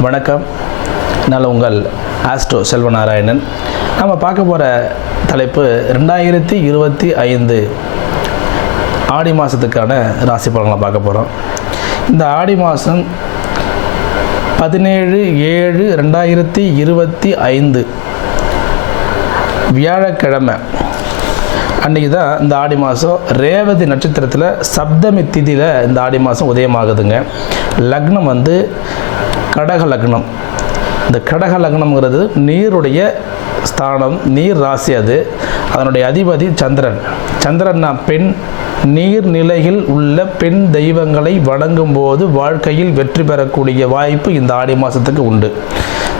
வணக்கம். நான் உங்கள் ஆஸ்ட்ரோ செல்வநாராயணன். நம்ம பார்க்க போகிற தலைப்பு ரெண்டாயிரத்தி இருபத்தி ஐந்து ஆடி மாதத்துக்கான ராசி பலன்களை பார்க்க போகிறோம் இந்த ஆடி மாதம் பதினேழு ஏழு ரெண்டாயிரத்தி இருபத்தி ஐந்து வியாழக்கிழமை. அன்றைக்கி தான் இந்த ஆடி மாதம் ரேவதி நட்சத்திரத்தில் சப்தமி திதியில் இந்த ஆடி மாதம் உதயமாகுதுங்க. லக்னம் வந்து கடக லக்னம். இந்த கடக லக்னம்ங்கிறது நீருடைய ஸ்தானம் நீர் ராசி அது. அதனுடைய அதிபதி சந்திரன். சந்திரன்னா பெண் நீர்நிலையில் உள்ள பெண் தெய்வங்களை வணங்கும் போது வாழ்க்கையில் வெற்றி பெறக்கூடிய வாய்ப்பு இந்த ஆடி மாதத்துக்கு உண்டு.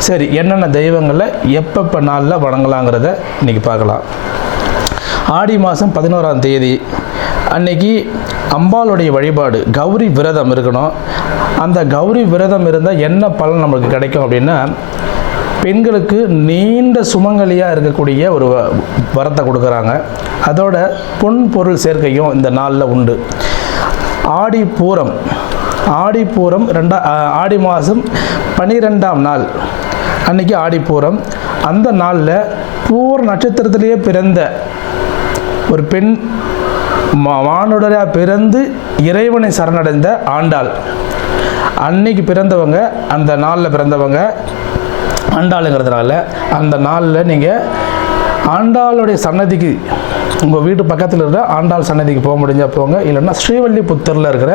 சரி என்னென்ன தெய்வங்களை எப்பப்போ நாளில் வணங்கலாங்கிறத இன்றைக்கி பார்க்கலாம். ஆடி மாதம் பதினோராம் தேதி. அன்னைக்கு அம்பாளுடைய வழிபாடு கௌரி விரதம் இருக்கணும். அந்த கௌரி விரதம் இருந்தால் என்ன பலன் நம்மளுக்கு கிடைக்கும் அப்படின்னா பெண்களுக்கு நீண்ட சுமங்கலியாக இருக்கக்கூடிய ஒரு வ- வரத்தை கொடுக்குறாங்க. அதோட பொன் பொருள் சேர்க்கையும் இந்த நாளில் உண்டு. ஆடி பூரம் ஆடி பூரம் ரெண்டா ஆடி மாதம் பனிரெண்டாம் நாள். அன்னைக்கு ஆடிப்பூரம் அந்த நாளில் பூர நட்சத்திரத்திலேயே பிறந்த ஒரு பெண் மா- மானுடராக பிறந்து இறைவனை சரணடைந்த ஆண்டாள். அன்னைக்கு பிறந்தவங்க அந்த நாளில் பிறந்தவங்க ஆண்டாளுங்கிறதுனால அந்த நாளில் நீங்கள் ஆண்டாளுடைய சன்னதிக்கு உங்கள் வீட்டு பக்கத்தில் இருக்கிற ஆண்டாள் சன்னதிக்கு போக முடிஞ்சால் போங்க. இல்லைன்னா ஸ்ரீவல்லிபுத்தூரில் இருக்கிற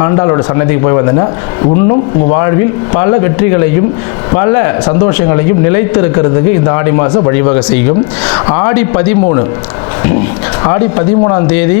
ஆண்டாளோட சன்னதிக்கு போய் வந்தீங்கன்னா இன்னும் உங்கள் வாழ்வில் பல வெற்றிகளையும் பல சந்தோஷங்களையும் நிலைத்து இருக்கிறதுக்கு இந்த ஆடி மாதம் வழிவகை செய்யும். ஆடி பதிமூணு. ஆடி பதிமூணாம் தேதி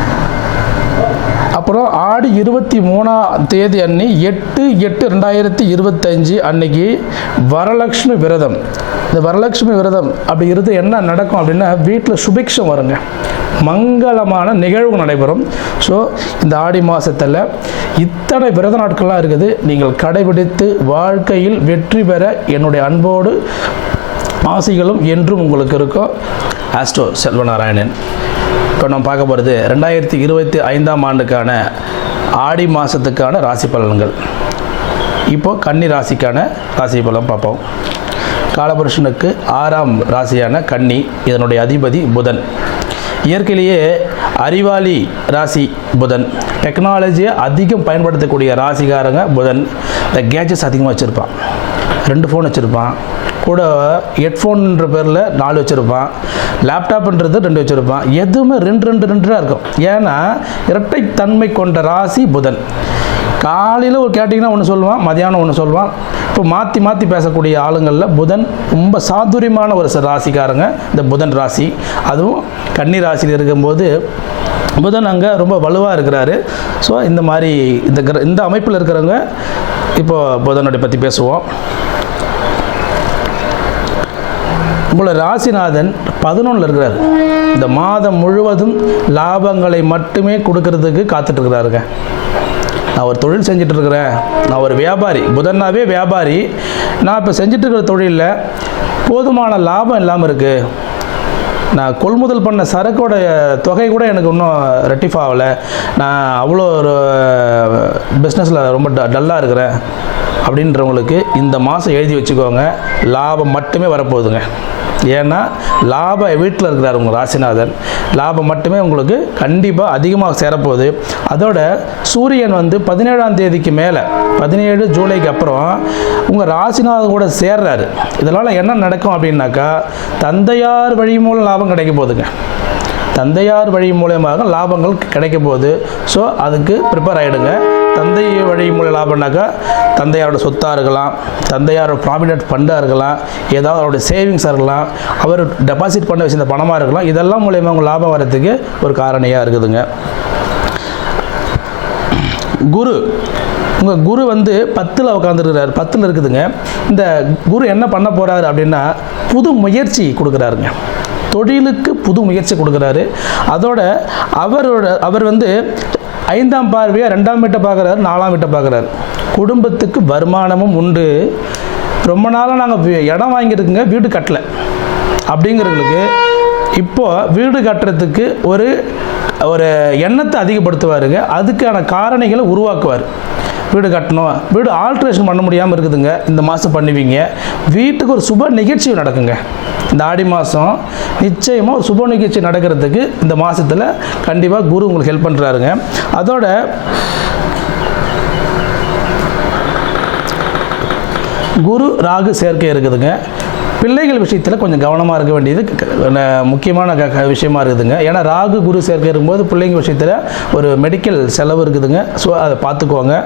அப்புறம் ஆடி இருபத்தி மூணாம் தேதி அன்னி எட்டு எட்டு ரெண்டாயிரத்தி இருபத்தஞ்சு அன்னைக்கு வரலக்ஷ்மி விரதம். இந்த வரலக்ஷ்மி விரதம் அப்படி இருந்து என்ன நடக்கும் அப்படின்னா வீட்டில் சுபிக்ஷம் வருங்க. மங்களமான நிகழ்வு நடைபெறும். ஸோ இந்த ஆடி மாதத்தில் இத்தனை விரத நாட்கள்லாம் இருக்குது. நீங்கள் கடைபிடித்து வாழ்க்கையில் வெற்றி பெற என்னுடைய அன்போடு ஆசைகளும் என்றும் உங்களுக்கு இருக்கும். ஆஸ்ட்ரோ செல்வநாராயணன். இப்போ நம்ம பார்க்க போகிறது ரெண்டாயிரத்தி இருபத்தி ஐந்தாம் ஆண்டுக்கான ஆடி மாதத்துக்கான ராசி பலன்கள். இப்போது கன்னி ராசிக்கான ராசி பலன் பார்ப்போம். காலபுருஷனுக்கு ஆறாம் ராசியான கன்னி இதனுடைய அதிபதி புதன். இயற்கையிலேயே அறிவாளி ராசி புதன். டெக்னாலஜியை அதிகம் பயன்படுத்தக்கூடிய ராசிக்காரங்க புதன். இந்த கேஜெட்ஸ் அதிகமாக வச்சுருப்பான். ரெண்டு ஃபோன் வச்சுருப்பான். கூட ஹெட்ஃபோன்ற பேரில் நாலு வச்சுருப்பான். லேப்டாப்ன்றது ரெண்டு வச்சுருப்பான். எதுவுமே ரெண்டு ரெண்டு ரெண்டாக இருக்கும். ஏன்னா இரட்டைத்தன்மை கொண்ட ராசி புதன். காலையில் ஒரு கேட்டிங்கன்னா ஒன்று சொல்லுவான் மதியானம் ஒன்று சொல்லுவான். இப்போ மாற்றி மாற்றி பேசக்கூடிய ஆளுங்களில் புதன் ரொம்ப சாதுரியமான ஒரு ராசிக்காரங்க இந்த புதன் ராசி. அதுவும் கன்னி ராசியில் இருக்கும்போது புதன் அங்கே ரொம்ப வலுவாக இருக்கிறாரு. ஸோ இந்த மாதிரி இந்த கிர- இந்த அமைப்பில் இருக்கிறவங்க இப்போ புதனுடைய பற்றி பேசுவோம். உங்களை ராசிநாதன் பதினொன்றில் இருக்கிறார். இந்த மாதம் முழுவதும் லாபங்களை மட்டுமே கொடுக்கறதுக்கு காத்துட்ருக்கிறாருங்க. நான் ஒரு தொழில் செஞ்சுட்டு இருக்கிறேன் நான் ஒரு வியாபாரி. புதன்னாவே வியாபாரி. நான் இப்போ செஞ்சுட்டு இருக்கிற தொழிலில் போதுமான லாபம் இல்லாமல் இருக்குது நான் கொள்முதல் பண்ண சரக்கோட தொகை கூட எனக்கு இன்னும் ரெட்டிஃப் ஆகலை. நான் அவ்வளோ ஒரு பிஸ்னஸில் ரொம்ப ட டல்லாக இருக்கிறேன். அப்படின்றவங்களுக்கு இந்த மாதம் எழுதி வச்சுக்கோங்க. லாபம் மட்டுமே வரப்போகுதுங்க. ஏன்னா லாப வீட்டில் இருக்கிறார் உங்கள் ராசிநாதன். லாபம் மட்டுமே உங்களுக்கு கண்டிப்பாக அதிகமாக சேரப்போகுது. அதோட சூரியன் வந்து பதினேழாம் தேதிக்கு மேலே பதினேழு ஜூலைக்கு அப்புறம் உங்கள் ராசிநாதன் கூட சேர்றாரு. இதனால் என்ன நடக்கும் அப்படின்னாக்கா தந்தையார் வழி மூலம் லாபம் கிடைக்க போகுதுங்க. தந்தையார் வழி மூலயமாக லாபங்கள் கிடைக்க போகுது. ஸோ அதுக்கு ப்ரிப்பேர் ஆகிடுங்க தந்தை வழி மூலம் லாபம்னாக்கா தந்தையாரோட சொத்தாக இருக்கலாம் தந்தையாரோட ப்ராமினட் ஃபண்டாக இருக்கலாம் ஏதாவது அவருடைய சேவிங்ஸாக இருக்கலாம் அவர் டெபாசிட் பண்ண வச்சிருந்த பணமாக இருக்கலாம் இதெல்லாம் மூலயமா அவங்க லாபம் வரதுக்கு ஒரு காரணியாக இருக்குதுங்க. குரு உங்கள் குரு வந்து பத்தில் உட்காந்துருக்கிறார் பத்தில் இருக்குதுங்க. இந்த குரு என்ன பண்ண போகிறாரு அப்படின்னா புது முயற்சி கொடுக்குறாருங்க. தொழிலுக்கு புது முயற்சி கொடுக்குறாரு. அதோட அவரோட அவர் வந்து ஐந்தாம் பார்வையாக ரெண்டாம் வீட்டை பார்க்குறாரு நாலாம் வீட்டை பார்க்குறாரு. குடும்பத்துக்கு வருமானமும் உண்டு. ரொம்ப நாளாக நாங்கள் இடம் வாங்கியிருக்குங்க வீடு கட்டலை. அப்படிங்கிறவங்களுக்கு இப்போ வீடு கட்டுறதுக்கு ஒரு ஒரு எண்ணத்தை அதிகப்படுத்துவாருங்க. அதுக்கான காரணிகளை உருவாக்குவார். வீடு கட்டணும். வீடு ஆல்ட்ரேஷன் பண்ண முடியாமல் இருக்குதுங்க. இந்த மாதம் பண்ணுவீங்க. வீட்டுக்கு ஒரு சுப நிகழ்ச்சி நடக்குங்க. இந்த ஆடி மாதம் நிச்சயமாக ஒரு சுப நிகழ்ச்சி நடக்கிறதுக்கு இந்த மாதத்தில் கண்டிப்பாக குரு உங்களுக்கு ஹெல்ப் பண்ணுறாருங்க அதோட குரு ராகு சேர்க்கை இருக்குதுங்க. பிள்ளைகள் விஷயத்தில் கொஞ்சம் கவனமாக இருக்க வேண்டியது க- முக்கியமான க க- விஷயமா இருக்குதுங்க. ஏன்னா ராகு குரு சேர்க்கை இருக்கும்போது பிள்ளைங்க விஷயத்தில் ஒரு மெடிக்கல் செலவு இருக்குதுங்க. ஸோ அதை பார்த்துக்கோங்க.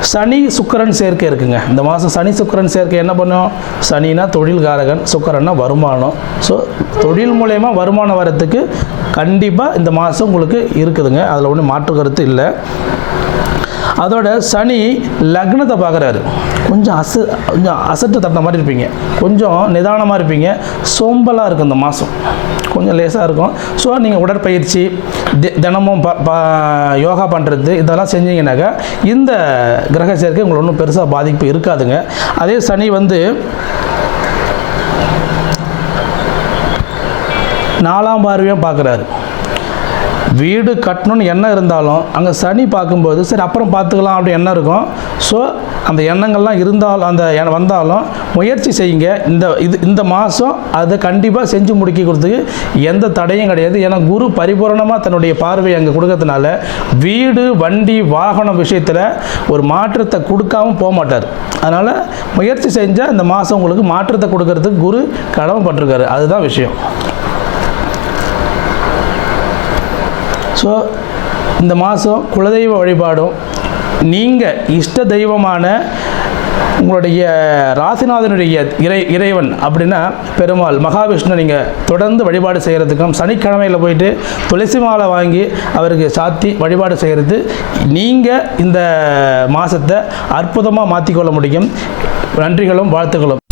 சனி சுக்கிரன் சேர்க்கை இருக்குங்க. இந்த மாதம் சனி சுக்கிரன் சேர்க்கை என்ன பண்ணும்? சனினா தொழில்காரகன் சுக்கிரன்னா வருமானம். ஸோ தொழில் மூலயமா வருமானம் வரத்துக்கு கண்டிப்பாக இந்த மாதம் உங்களுக்கு இருக்குதுங்க. அதில் ஒன்றும் மாற்று கருத்து இல்லை. அதோட சனி லக்னத்தை பார்க்குறாரு. கொஞ்சம் அச கொஞ்சம் அசட்டு தட்டின மாதிரி இருப்பீங்க. கொஞ்சம் நிதானமாக இருப்பீங்க. சோம்பலாக இருக்கும் இந்த மாதம் கொஞ்சம் லேசாக இருக்கும். ஸோ நீங்கள் உடற்பயிற்சி தி தினமும் ப ப யோகா பண்ணுறது இதெல்லாம் செஞ்சீங்கன்னாக்கா இந்த கிரக சேர்க்கை உங்களுக்கு ஒன்றும் பெருசாக பாதிப்பு இருக்காதுங்க. அதே சனி வந்து நாலாம் பார்வையும் பார்க்குறாரு. வீடு கட்டணும்னு எண்ணம் இருந்தாலும் அங்கே சனி பார்க்கும்போது சரி அப்புறம் பார்த்துக்கலாம் அப்படி எண்ணம் இருக்கும். ஸோ அந்த எண்ணங்கள்லாம் இருந்தாலும் அந்த எண்ணம் வந்தாலும் முயற்சி செய்யுங்க. இந்த இது இந்த மாதம் அதை கண்டிப்பாக செஞ்சு முடிக்க கொடுத்துக்கு எந்த தடையும் கிடையாது. ஏன்னா குரு பரிபூரணமாக தன்னுடைய பார்வையை அங்கே கொடுக்கறதுனால வீடு வண்டி வாகனம் விஷயத்தில் ஒரு மாற்றத்தை கொடுக்காம போக மாட்டார். அதனால் முயற்சி செஞ்சால் இந்த மாதம் உங்களுக்கு மாற்றத்தை கொடுக்கறதுக்கு குரு கடமைப்பட்டிருக்காரு. அதுதான் விஷயம். ஸோ இந்த மாதம் குலதெய்வ வழிபாடும் நீங்கள் இஷ்ட தெய்வமான உங்களுடைய ராசிநாதனுடைய இறை இறைவன் அப்படின்னா பெருமாள் மகாவிஷ்ணு நீங்கள் தொடர்ந்து வழிபாடு செய்கிறதுக்கும் சனிக்கிழமையில் போயிட்டு துளசி மாலை வாங்கி அவருக்கு சாத்தி வழிபாடு செய்கிறது நீங்கள் இந்த மாதத்தை அற்புதமாக மாற்றிக்கொள்ள முடியும். நன்றிகளும் வாழ்த்துக்களும்.